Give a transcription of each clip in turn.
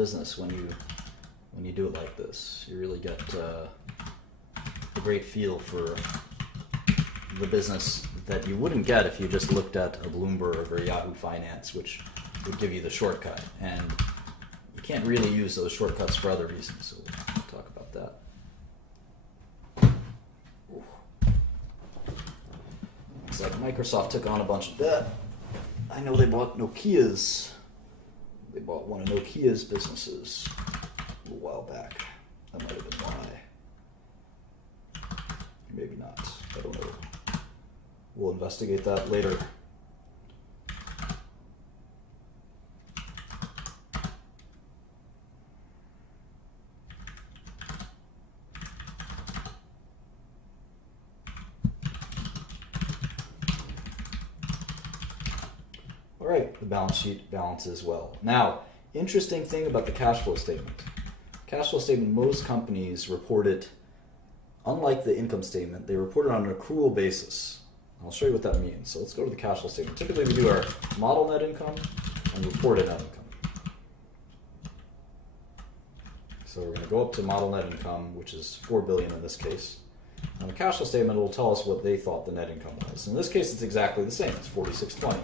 business when you do it like this. You really get a great feel for the business that you wouldn't get if you just looked at a Bloomberg or Yahoo Finance, which would give you the shortcut. And you can't really use those shortcuts for other reasons, so we'll talk about that. Looks like Microsoft took on a bunch of debt. I know they bought Nokia's. They bought one of Nokia's businesses a little while back. That might have been why. Maybe not. I don't know. We'll investigate that later. All right, the balance sheet balances well. Now, interesting thing about the cash flow statement. Cash flow statement, most companies report it, unlike the income statement, they report it on an accrual basis. I'll show you what that means. So let's go to the cash flow statement. Typically we do our model net income and reported net income. So we're going to go up to model net income, which is $4 billion in this case. On the cash flow statement, it will tell us what they thought the net income was. In this case, it's exactly the same. It's $46.20.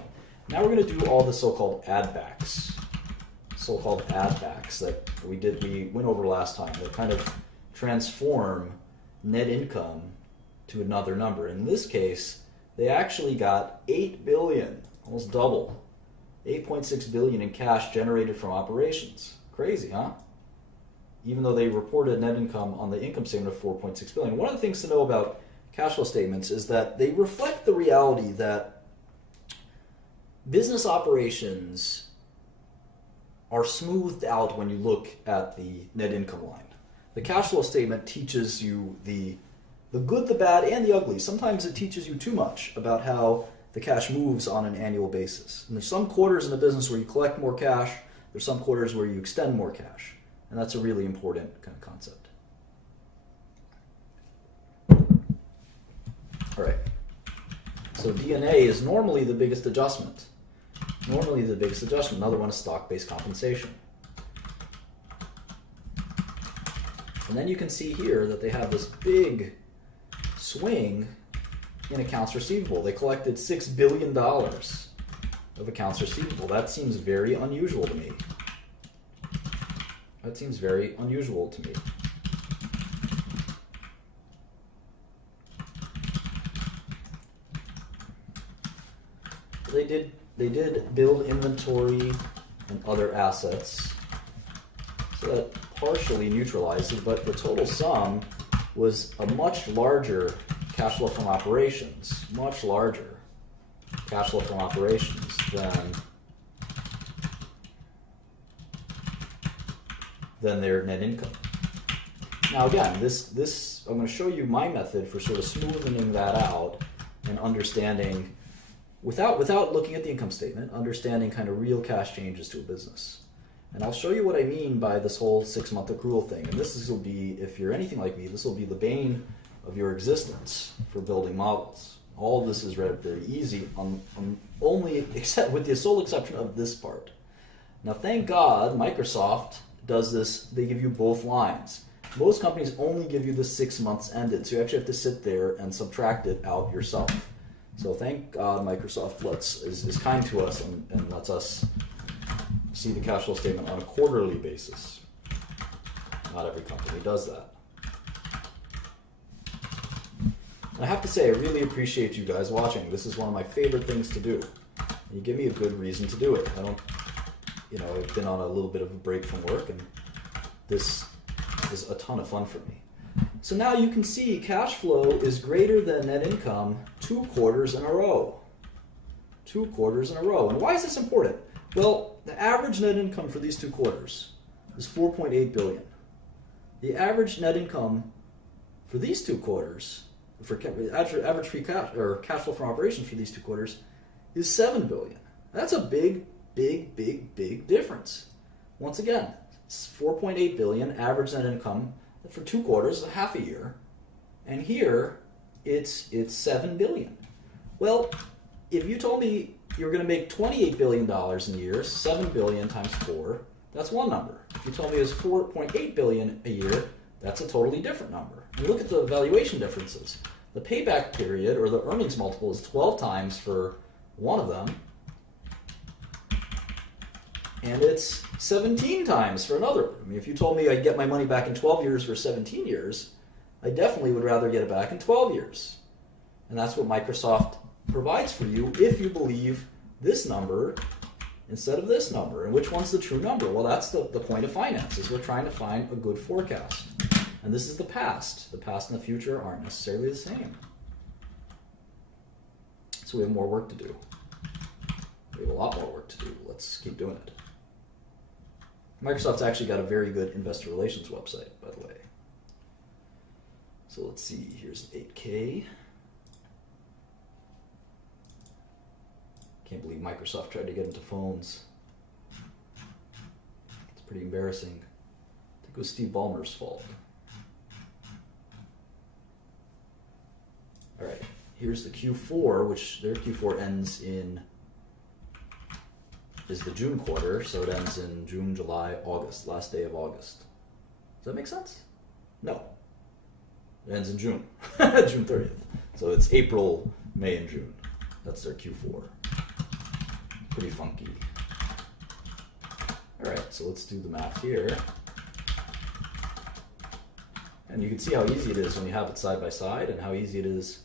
Now we're going to do all the so-called add-backs. So-called add-backs that we went over last time that kind of transform net income to another number. In this case, they actually got $8 billion, almost double, $8.6 billion in cash generated from operations. Crazy, huh? Even though they reported net income on the income statement of $4.6 billion. One of the things to know about cash flow statements is that they reflect the reality that business operations are smoothed out when you look at the net income line. The cash flow statement teaches you the good, the bad, and the ugly. Sometimes it teaches you too much about how the cash moves on an annual basis. And there's some quarters in a business where you collect more cash. There's some quarters where you extend more cash. And that's a really important kind of concept. All right. So D&A is normally the biggest adjustment. Another one is stock-based compensation. And then you can see here that they have this big swing in accounts receivable. They collected $6 billion of accounts receivable. That seems very unusual to me. They did build inventory and other assets, so that partially neutralized it, but the total sum was a much larger cash flow from operations, than their net income. Now again, this I'm going to show you my method for sort of smoothing that out and understanding, without looking at the income statement, understanding kind of real cash changes to a business. And I'll show you what I mean by this whole 6-month accrual thing. And this will be, if you're anything like me, this will be the bane of your existence for building models. All of this is very easy, only except with the sole exception of this part. Now, thank God Microsoft does this. They give you both lines. Most companies only give you the 6 months ended, so you actually have to sit there and subtract it out yourself. So thank God Microsoft is kind to us and lets us see the cash flow statement on a quarterly basis. Not every company does that. And I have to say, I really appreciate you guys watching. This is one of my favorite things to do. You give me a good reason to do it. I've been on a little bit of a break from work, and this is a ton of fun for me. So now you can see cash flow is greater than net income 2 quarters in a row. 2 quarters in a row. And why is this important? Well, the average net income for these 2 quarters is $4.8 billion. The average net income for these 2 quarters, for average free cash or cash flow from operations for these 2 quarters, is $7 billion. That's a big difference. Once again, it's $4.8 billion average net income for 2 quarters, half a year, and here it's $7 billion. Well, if you told me you were going to make $28 billion in years, $7 billion times 4, that's one number. If you told me it was 4.8 billion a year, that's a totally different number. And look at the valuation differences. The payback period, or the earnings multiple, is 12 times for one of them, and it's 17 times for another. I mean, if you told me I'd get my money back in 12 years for 17 years, I definitely would rather get it back in 12 years. And that's what Microsoft provides for you if you believe this number instead of this number. And which one's the true number? Well, that's the point of finance, is we're trying to find a good forecast. And this is the past. The past and the future aren't necessarily the same. So we have more work to do. We have a lot more work to do. Let's keep doing it. Microsoft's actually got a very good investor relations website, by the way. So let's see, here's 8K. Can't believe Microsoft tried to get into phones. It's pretty embarrassing. I think it was Steve Ballmer's fault. All right, here's the Q4, which their Q4 ends in, is the June quarter, so it ends in June, July, August, last day of August. Does that make sense? No. It ends in June, June 30th. So it's April, May, and June. That's their Q4. Pretty funky. All right, so let's do the math here. And you can see how easy it is when you have it side by side, and how easy it is.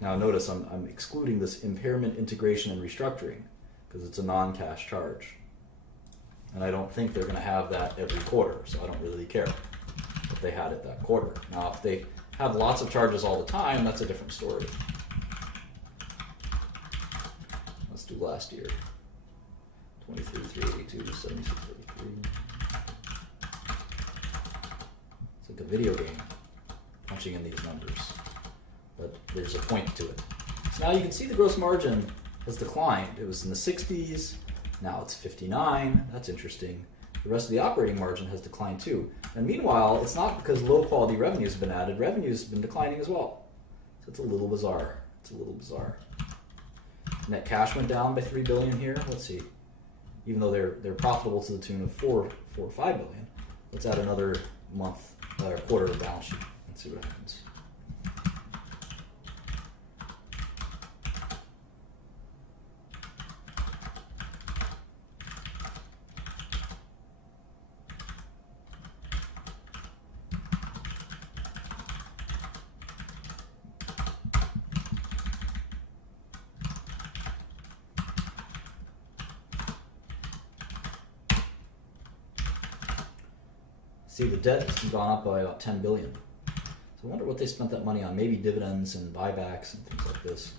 Now notice I'm excluding this impairment, integration, and restructuring because it's a non-cash charge. And I don't think they're going to have that every quarter, so I don't really care if they had it that quarter. Now, if they have lots of charges all the time, that's a different story. Let's do last year. 23,382, 76,33. It's like a video game, punching in these numbers. But there's a point to it. So now you can see the gross margin has declined. It was in the 60s, now it's 59. That's interesting. The rest of the operating margin has declined too. And meanwhile, it's not because low quality revenues have been added. Revenues have been declining as well. So it's a little bizarre. It's a little bizarre. Net cash went down by 3 billion here. Let's see. Even though they're profitable to the tune of 4 or 5 billion. Let's add another month or quarter of balance sheet and see what happens. See, the debt has gone up by about 10 billion. So I wonder what they spent that money on. Maybe dividends and buybacks and things like this.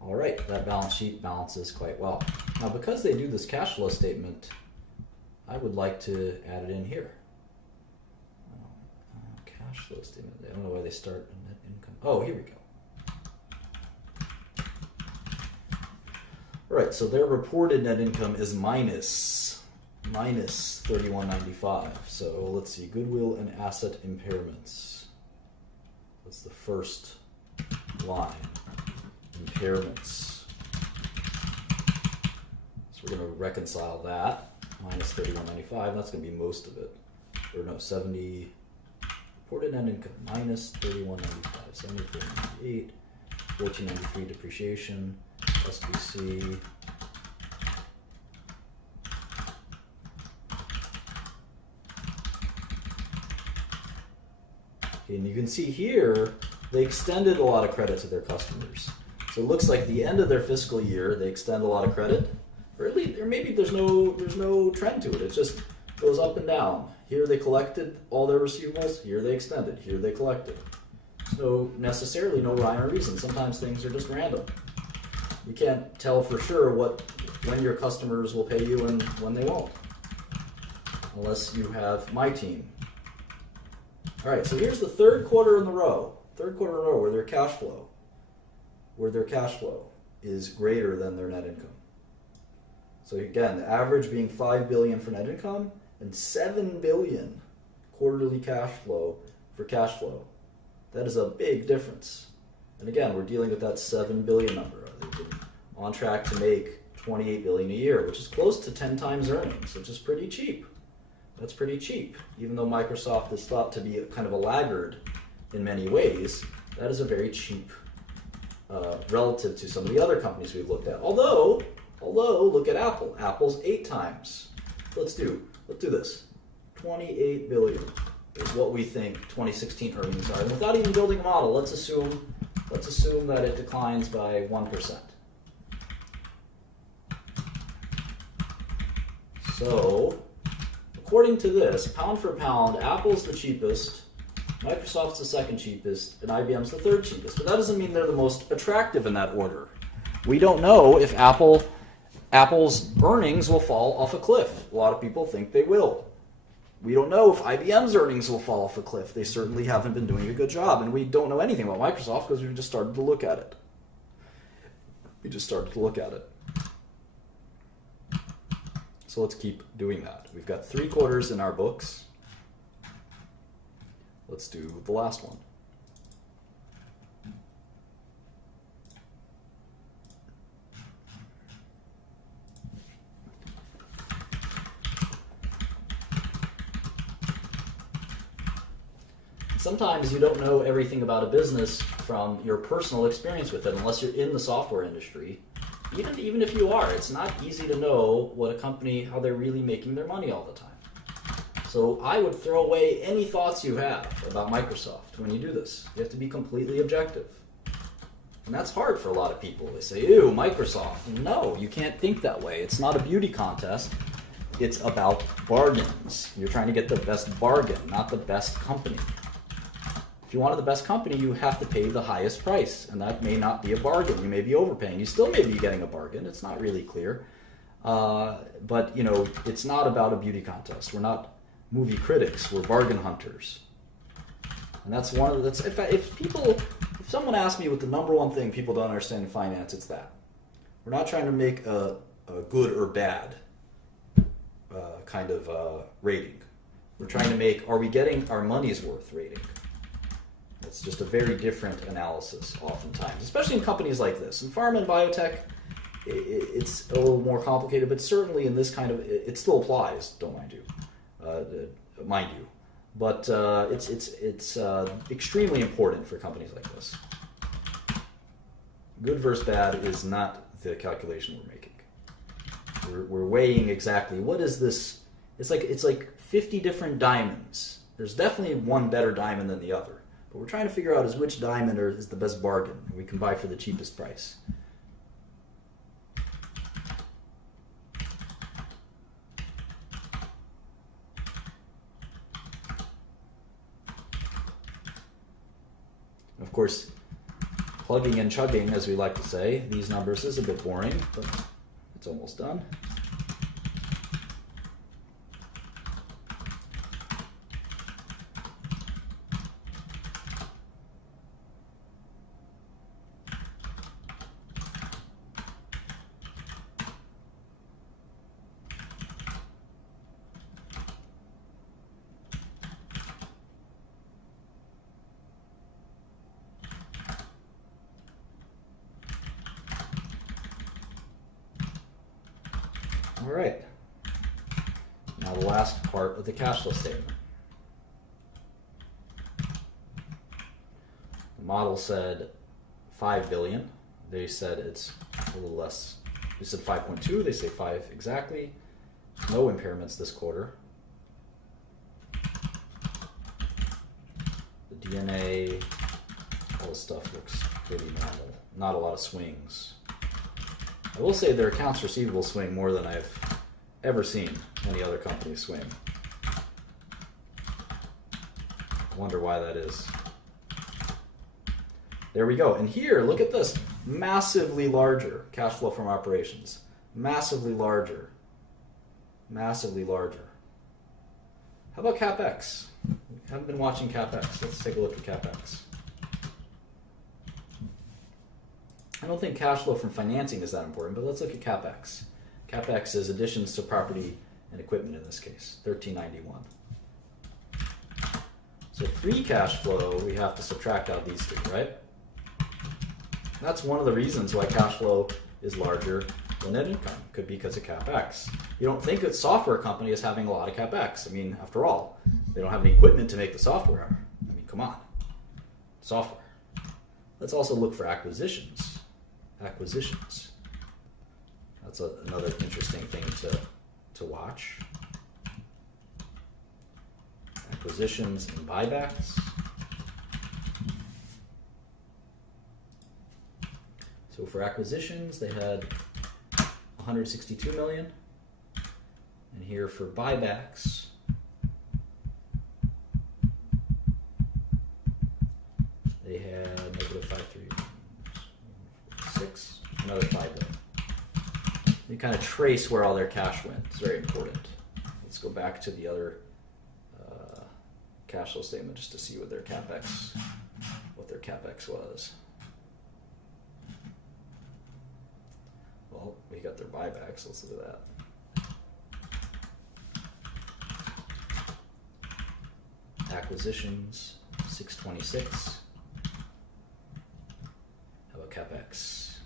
All right, that balance sheet balances quite well. Now, because they do this cash flow statement, I would like to add it in here. Cash flow statement. I don't know why they start net income. Oh, here we go. All right, so their reported net income is minus 31.95. So let's see, goodwill and asset impairments. That's the first line. Impairments. So we're going to reconcile that. Minus 31.95. That's going to be most of it. Or no, 70. Reported net income. Minus 31.95. 74.98. 14.93 depreciation. SBC. Okay, and you can see here they extended a lot of credit to their customers. So it looks like the end of their fiscal year, they extend a lot of credit, or at least, or maybe there's no trend to it. It just goes up and down. Here they collected all their receivables. Here they extended. Here they collected. So necessarily no rhyme or reason. Sometimes things are just random. You can't tell for sure when your customers will pay you and when they won't, unless you have my team. All right, so here's the third quarter in a row where their cash flow is greater than their net income. So again, the average being $5 billion for net income and $7 billion quarterly cash flow for cash flow. That is a big difference. And again, we're dealing with that $7 billion number. They've been on track to make $28 billion a year, which is close to 10 times earnings, which is pretty cheap. That's pretty cheap. Even though Microsoft is thought to be kind of a laggard in many ways, that is a very cheap relative to some of the other companies we've looked at. Although look at Apple. Apple's 8 times. Let's do this. 28 billion is what we think 2016 earnings are. And without even building a model, let's assume that it declines by 1%. So, according to this, pound for pound, Apple's the cheapest, Microsoft's the second cheapest, and IBM's the third cheapest. But that doesn't mean they're the most attractive in that order. We don't know if Apple's earnings will fall off a cliff. A lot of people think they will. We don't know if IBM's earnings will fall off a cliff. They certainly haven't been doing a good job, and we don't know anything about Microsoft because we just started to look at it. So let's keep doing that. We've got 3 quarters in our books. Let's do the last one. Sometimes you don't know everything about a business from your personal experience with it unless you're in the software industry. Even if you are, it's not easy to know what a company, how they're really making their money all the time. So I would throw away any thoughts you have about Microsoft when you do this. You have to be completely objective. And that's hard for a lot of people. They say, ew, Microsoft. No, you can't think that way. It's not a beauty contest. It's about bargains. You're trying to get the best bargain, not the best company. If you wanted the best company, you have to pay the highest price, and that may not be a bargain. You may be overpaying. You still may be getting a bargain. It's not really clear. But, it's not about a beauty contest. We're not movie critics. We're bargain hunters. And that's one of the... If someone asks me what the number one thing people don't understand in finance, it's that. We're not trying to make a good or bad kind of rating. We're trying to make, are we getting our money's worth rating? It's just a very different analysis oftentimes, especially in companies like this. In pharma and biotech, it's a little more complicated, but certainly in this kind of, it still applies, don't mind you. But it's extremely important for companies like this. Good versus bad is not the calculation we're making. We're weighing exactly what is this. It's like 50 different diamonds. There's definitely one better diamond than the other. But we're trying to figure out which diamond is the best bargain we can buy for the cheapest price. Of course, plugging and chugging, as we like to say, these numbers is a bit boring, but it's almost done. All right. Now the last part of the cash flow statement. The model said 5 billion. They said it's a little less. They said 5.2. They say 5 exactly. No impairments this quarter. The DNA, all this stuff looks pretty normal. Not a lot of swings. I will say their accounts receivable swing more than I've ever seen any other company swing. I wonder why that is. There we go. And here, look at this. Massively larger cash flow from operations. Massively larger. Massively larger. How about CapEx? Haven't been watching CapEx. Let's take a look at CapEx. I don't think cash flow from financing is that important, but let's look at CapEx. CapEx is additions to property and equipment in this case, $1391. So free cash flow, we have to subtract out these two, right? That's one of the reasons why cash flow is larger than net income. Could be because of CapEx. You don't think a software company is having a lot of CapEx. I mean, after all, they don't have any equipment to make the software. I mean, come on. Software. Let's also look for acquisitions. Acquisitions. That's another interesting thing to watch. Acquisitions and buybacks. So for acquisitions, they had 162 million. And here for buybacks, they had negative 536, another 5 million. You kind of trace where all their cash went. It's very important. Let's go back to the other cash flow statement just to see what their CapEx was. Well, we got their buybacks. Let's look at that. Acquisitions, 626. How about CapEx?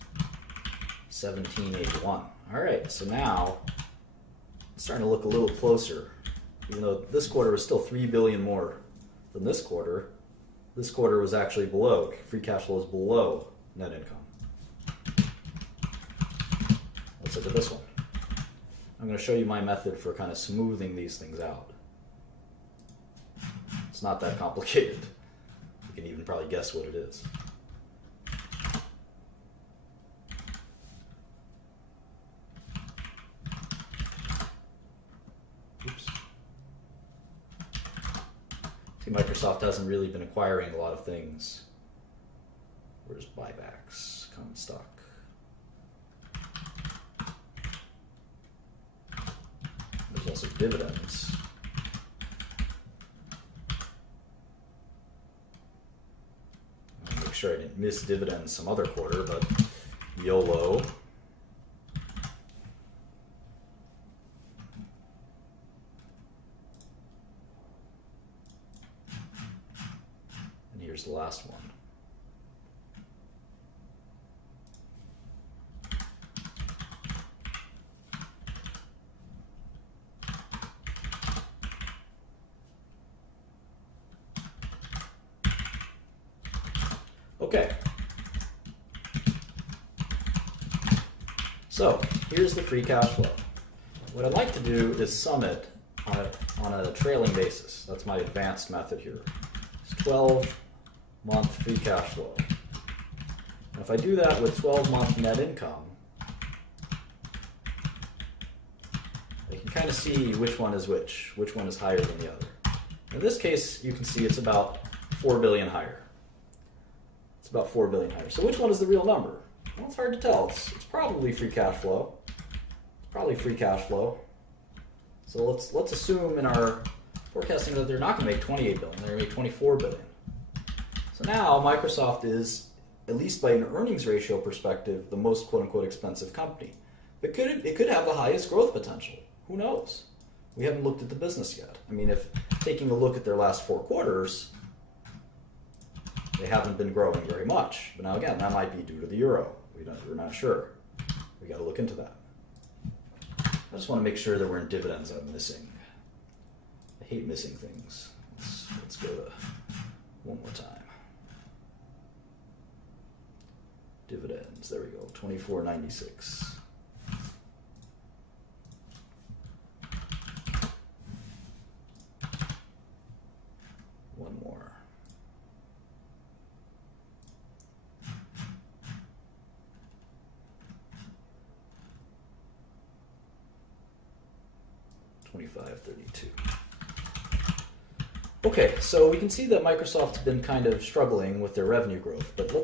1781. All right, so now it's starting to look a little closer. Even though this quarter was still 3 billion more than this quarter was actually below. Free cash flow is below net income. Let's look at this one. I'm going to show you my method for kind of smoothing these things out. It's not that complicated. You can even probably guess what it is. Oops. See, Microsoft hasn't really been acquiring a lot of things. Where's buybacks? Common stock. There's also dividends. I'll make sure I didn't miss dividends some other quarter, but YOLO. And here's the last one. Okay, so here's the free cash flow. What I'd like to do is sum it on a trailing basis. That's my advanced method here. It's 12-month free cash flow. And if I do that with 12-month net income, I can kind of see which one is which one is higher than the other. In this case, you can see it's about 4 billion higher. About 4 billion higher. So which one is the real number? Well, it's hard to tell. It's probably free cash flow. It's probably free cash flow. So let's assume in our forecasting that they're not going to make 28 billion. They're going to make 24 billion. So now Microsoft is, at least by an earnings ratio perspective, the most quote-unquote expensive company. It could have the highest growth potential. Who knows? We haven't looked at the business yet. I mean, if taking a look at their last 4 quarters, they haven't been growing very much. But now again, that might be due to the euro. We're not sure. We got to look into that. I just want to make sure there weren't dividends I'm missing. I hate missing things. Let's go to one more time. Dividends, there we go, 24.96. One more. $25.32. Okay, so we can see that Microsoft's been kind of struggling with their revenue growth, but let's